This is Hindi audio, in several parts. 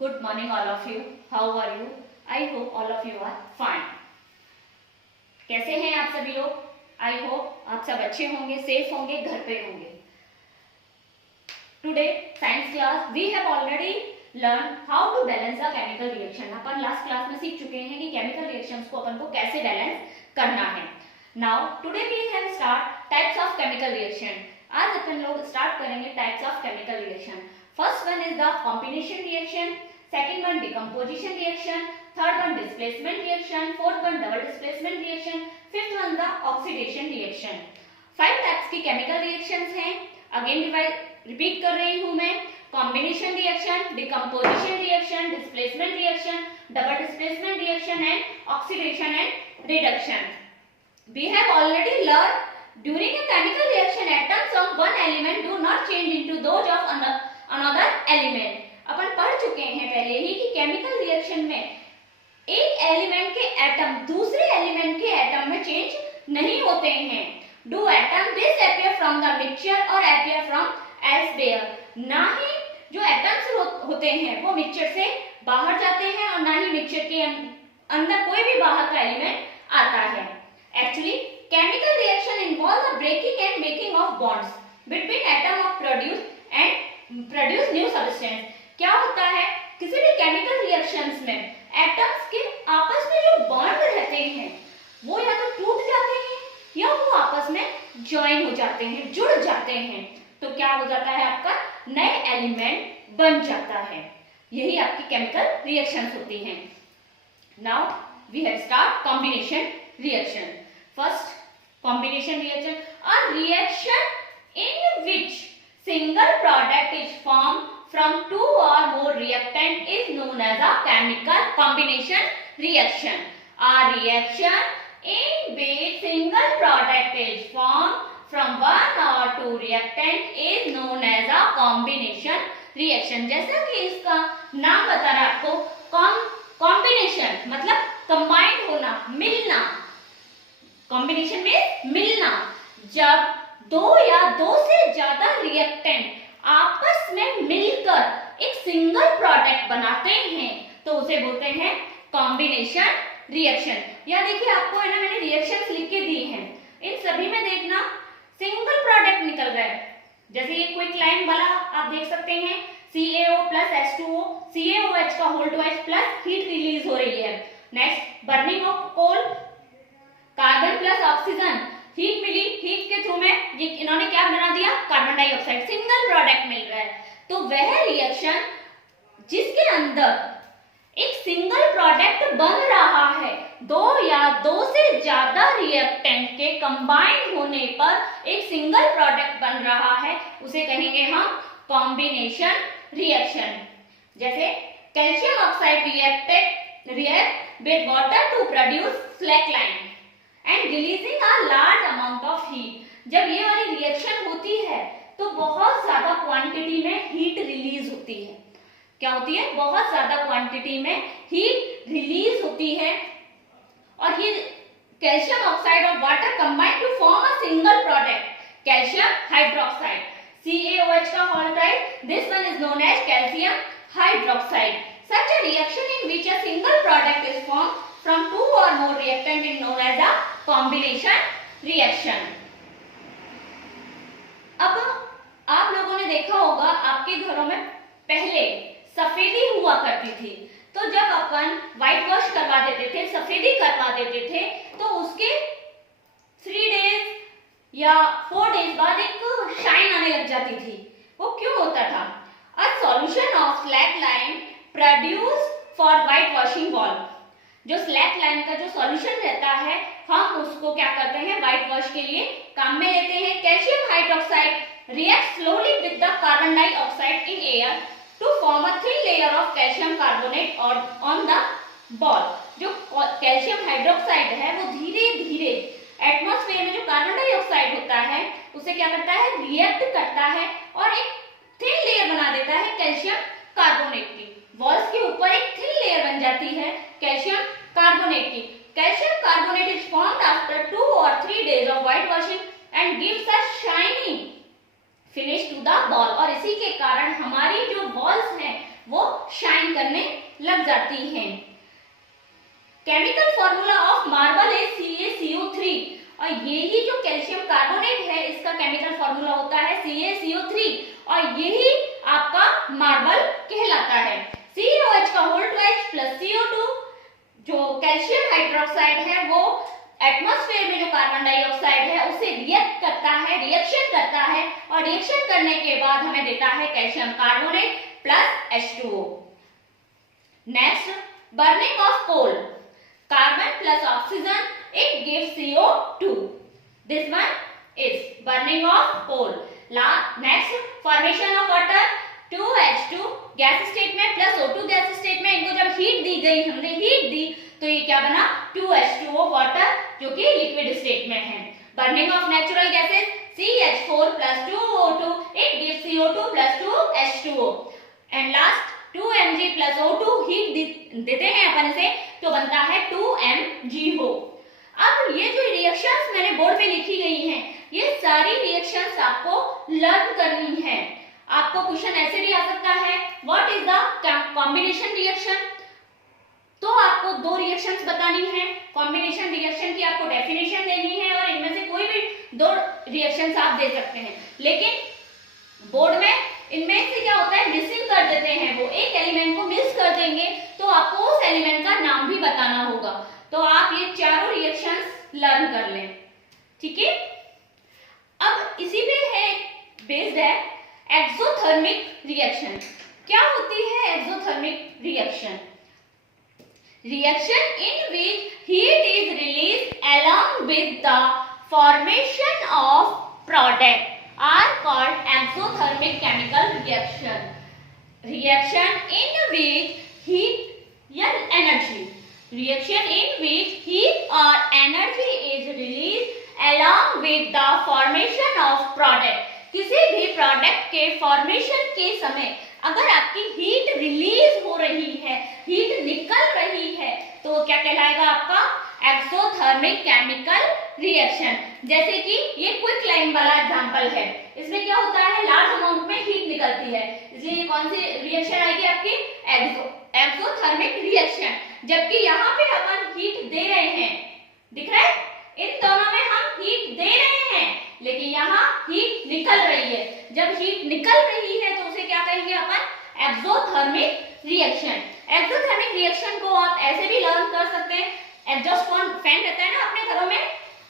Good morning all of you. How are you? I hope all of you are fine. कैसे हैं आप सभी लोग? I hope आप सब अच्छे होंगे, सेफ होंगे, घर पे होंगे. Today science class we have already learned how to balance the chemical reaction. Upon last class में सीख चुके हैं कि chemical reactions को अपन को कैसे बैलेंस करना है. Now today we have start types of chemical reaction. आज अपन लोग स्टार्ट करेंगे types of chemical reaction. First one is the combination reaction, second one decomposition reaction, third one displacement reaction, fourth one double displacement reaction, fifth one the oxidation reaction. 5 types की chemical reactions हैं. Again रिपीट कर रही हूं मैं. Combination reaction, decomposition reaction, displacement reaction, double displacement reaction and oxidation and reduction. We have already learned during a chemical reaction atoms of one element do not change into those of another element. अपन पढ़ चुके हैं पहले ही कि केमिकल रिएक्शन में एक एलिमेंट के एटम दूसरे एलिमेंट के एटम में चेंज नहीं होते हैं. Do atom disappear from the mixture और अपियर फ्रॉम एल्सवेयर. ना ही जो एटम्स होते हैं वो मिक्सचर से बाहर जाते हैं और ना ही मिक्सचर के अंदर कोई भी बाहर का एलिमेंट आता है. Actually chemical reaction involve the breaking and making of bonds between atom of produce new substance. क्या होता है किसी भी केमिकल रिएक्शंस में एटम्स के आपस में जो बॉन्ड रहते हैं वो या तो टूट जाते हैं या वो आपस में ज्वाइन हो जाते हैं, जुड़ जाते हैं. तो क्या हो जाता है, आपका नए एलिमेंट बन जाता है. यही आपकी केमिकल रिएक्शंस होती हैं. Now we have start combination reaction. First combination reaction, a reaction in which single product is form from two or more reactant is known as a chemical combination reaction. A reaction in which single product is formed from one or two reactant is known as a combination reaction. जैसा कि इसका नाम बता रहा है आपको, combination मतलब combined होना, मिलना. combination में मिलना. जब दो या दो से ज्यादा रिएक्टेंट आपस में मिलकर एक सिंगल प्रोडक्ट बनाते हैं तो उसे बोलते हैं कॉम्बिनेशन रिएक्शन. या देखिए आपको है ना, मैंने रिएक्शंस लिख के दी हैं. इन सभी में देखना सिंगल प्रोडक्ट निकल रहा है. जैसे ये क्विक लाइन वाला आप देख सकते हैं, CaO प्लस H2O, CaOH का whole two H plus heat release हो रही है. Next burning of coal, carbon plus oxygen, heat मिली, हीट के थ्रू में इन्होंने क्या बना दिया, कार्बन डाइऑक्साइड. सिंगल प्रोडक्ट मिल रहा है. तो वह रिएक्शन जिसके अंदर एक सिंगल प्रोडक्ट बन रहा है, दो या दो से ज्यादा रिएक्टेंट के कंबाइन होने पर एक सिंगल प्रोडक्ट बन रहा है, उसे कहेंगे हम कॉम्बिनेशन रिएक्शन. जैसे calcium oxide react with water to produce slaked lime and releasing a large amount of heat. जब ये वाली रिएक्शन होती है तो बहुत ज्यादा क्वांटिटी में हीट रिलीज होती है. क्या होती है, बहुत ज्यादा क्वांटिटी में हीट रिलीज होती है. और ये कैल्शियम ऑक्साइड और water combine to form a single product calcium hydroxide. CaOH का whole type, this one is known as calcium hydroxide. Such a reaction in which a single product is formed from two or more reactant is known as a combination reaction. अब आप लोगों ने देखा होगा आपके घरों में पहले सफेदी हुआ करती थी. तो जब अपन व्हाइट वॉश करवा देते थे, सफेदी करवा देते थे, तो उसके 3 डेज या 4 डेज बाद एक शाइन आने लग जाती थी. वो क्यों होता था? A solution of slackline produced for white washing valve. जो स्लैक लाइन का जो सॉल्यूशन रहता है, हम उसको क्या करते हैं, व्हाइट वॉश के लिए काम में लेते हैं. Calcium hydroxide react slowly with the carbon dioxide in air to form a thin layer of calcium carbonate on the wall. जो कैल्शियम हाइड्रोक्साइड है वो धीरे धीरे एटमॉस्फेयर में जो कार्बन डाइऑक्साइड होता है उसे क्या करता है, रिएक्ट करता है और एक थिन लेयर बना देता है कैल्शियम कार्बोनेट की. वॉल्स के ऊपर एक थिन लेयर बन जाती है कैल्शियम कार्बोनेट की. Calcium carbonate is formed after 2 or 3 days of white washing and gives a shiny finish to the ball. और इसी के कारण हमारी जो बॉल्स हैं वो शाइन करने लग जाती हैं। Chemical formula of marble is CaCO3 और यही जो कैल्शियम कार्बोनेट है इसका केमिकल फॉर्मूला होता है CaCO3 और यही आपका मार्बल कहलाता है। COH का whole two H plus CO2 जो कैल्शियम हाइड्रोक्साइड है वो एटमॉस्फेयर में जो कार्बन डाइऑक्साइड है उसे रिएक्ट करता है, रिएक्शन करता है और रिएक्शन करने के बाद हमें देता है calcium carbonate plus H2O। Next, burning of coal, carbon plus oxygen, it gives CO2. This one is burning of coal. Next, formation of water, 2H2 gas state में प्लस O2 गैस स्टेट में, इनको जब हीट दी गई, हमने हीट दी तो ये क्या बना 2H2O वाटर जो कि लिक्विड स्टेट में है। Burning of natural gases, CH4 plus 2O2 it gives CO2 plus 2H2O and last 2Mg plus O2 heat देते हैं अपन से तो बनता है 2MgO। अब ये जो रिएक्शंस मैंने बोर्ड पे लिखी गई हैं ये सारी रिएक्शंस आपको लर्न करनी है। आपको क्वेश्चन ऐसे भी आ सकता है what is the combination reaction, तो आपको दो रिएक्शंस बतानी है, कॉम्बिनेशन रिएक्शन की आपको डेफिनेशन देनी है और इनमें से कोई भी दो रिएक्शंस आप दे सकते हैं। लेकिन बोर्ड में इनमें से क्या होता है मिसिंग कर देते हैं, वो एक एलिमेंट को मिस कर देंगे तो आपको उस एलिमेंट का नाम भी बताना होगा। तो आप ये चारों रिएक्शंस लर्न कर लें, ठीक है। अब इसी पे है बेस्ड है एक्सोथर्मिक रिएक्शन। क्या होती है exothermic reaction? Reaction in which heat is released along with the formation of product are called exothermic chemical reaction. Reaction in which heat or energy. Reaction in which heat or energy is released along with the formation of product. किसी भी प्रोडक्ट के फॉर्मेशन के समय अगर आपकी हीट रिलीज हो रही है, हीट निकल रही है, तो क्या कहलाएगा आपका एक्सोथर्मिक केमिकल रिएक्शन। जैसे कि ये क्विक लाइन वाला एग्जांपल है, इसमें क्या होता है लार्ज अमाउंट में हीट निकलती है, इसलिए कौन सी रिएक्शन आएगी आपकी एक्सोथर्मिक रिएक्शन। जबकि यहाँ पे अपन हीट दे रहे हैं, दिख रहा है इन दोनों में हम हीट दे रहे हैं लेकिन यहाँ हीट निकल रही है। जब हीट निकल रही है तो उसे क्या कहेंगे अपन एक्सोथर्मिक रिएक्शन। एक्सोथर्मिक रिएक्शन को आप ऐसे भी लर्न कर सकते हैं, एग्जॉस्ट फैन रहता है ना अपने घरों में,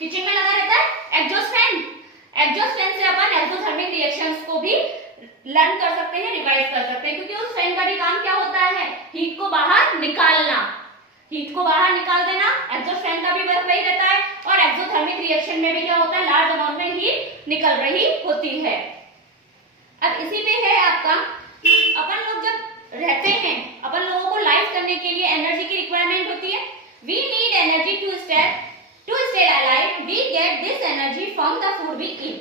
किचन में लगा रहता है एग्जॉस्ट फैन, एग्जॉस्ट फैन से अपन एक्सोथर्मिक रिएक्शंस को भी लर्न कर सकते हैं, रिवाइज कर सकते हैं, क्योंकि उस फैन का भी काम क्या होता है हीट को बाहर निकालना, हीट को बाहर निकाल देना। एग्जॉस्ट फैन का भी वर्क वही रहता है और एक्सोथर्मिक रिएक्शन में भी क्या होता है लार्ज अमाउंट में हीट निकल रही होती है। अब इसी पे है आपका अपन लोग जब रहते हैं, अपन लोगों को लाइफ करने के लिए एनर्जी की रिक्वायरमेंट होती है। We need energy to stay alive. We get this energy from the food we eat.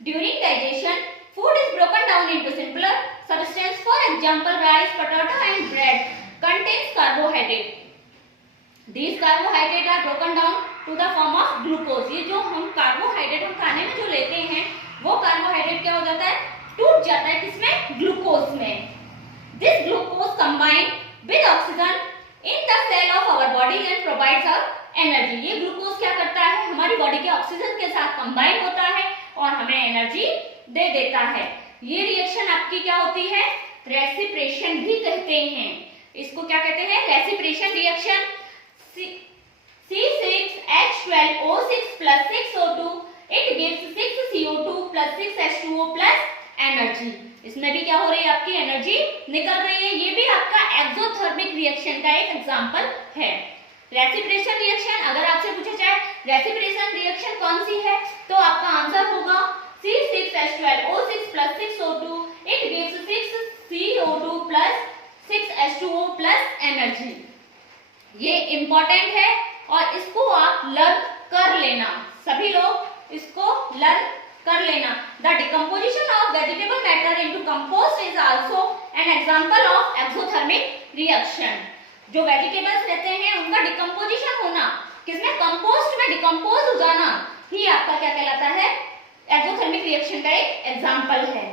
During digestion, food is broken down into simpler substance. For example, rice, potato, and bread contains carbohydrate. These carbohydrates are broken down to the form of glucose. ये जो हम कार्बोहाइड्रेट हम खाने में जो लेते हैं वो कार्बोहाइड्रेट क्या हो जाता है टूट जाता है किसमें ग्लूकोज में। This glucose combined with oxygen in the cell of our body and provides us energy. ये ग्लूकोज क्या करता है हमारी बॉडी के ऑक्सीजन के साथ कंबाइन होता है और हमें एनर्जी दे देता है। ये रिएक्शन आपकी क्या होती है रेसिप्रेशन भी कहते हैं, इसको क्या कहते हैं respiration reaction. C6H12O6 plus 6O2 it gives 6CO2 plus 6H2O plus energy. इसमें भी क्या हो रही है आपकी एनर्जी निकल रही है। ये भी आपका एक्सोथर्मिक रिएक्शन का एक एग्जांपल है। रेसिप्रेशन रिएक्शन अगर आपसे पूछा जाए रेसिप्रेशन रिएक्शन कौन सी है तो आपका आंसर होगा C6H12O6 plus 6O2 it gives 6CO2 plus 6H2O plus energy. ये इंपॉर्टेंट है और इसको आप लर्न कर लेना, सभी लोग इसको लर्न कर लेना। The decomposition of vegetable matter into compost is also an example of exothermic reaction. जो वेजिटेबल्स रहते हैं उनका डिकम्पोजिशन होना, किसमें कंपोस्ट में डिकम्पोज हो जाना ही आपका क्या कहलाता है एक्सोथर्मिक रिएक्शन का एक एग्जांपल है।